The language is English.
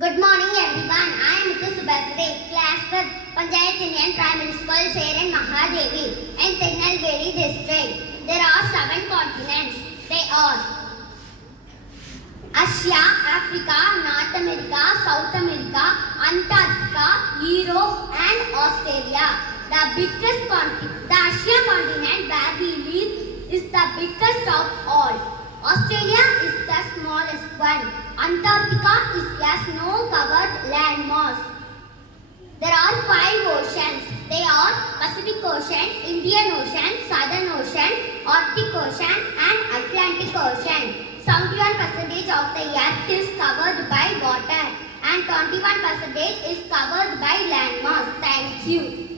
Good morning everyone. I am Mr. Subhasre, class 5, Panchayat Union Primary School, Seren Mahadevi, in Tirunelveli district. There are 7 continents. They are Asia, Africa, North America, South America, Antarctica, Europe and Australia. The Asian continent where we live is the biggest of all. Australia is the smallest one. Antarctica is a snow-covered landmass. There are 5 oceans. They are Pacific Ocean, Indian Ocean, Southern Ocean, Arctic Ocean and Atlantic Ocean. 71% of the earth is covered by water and 21% is covered by landmass. Thank you.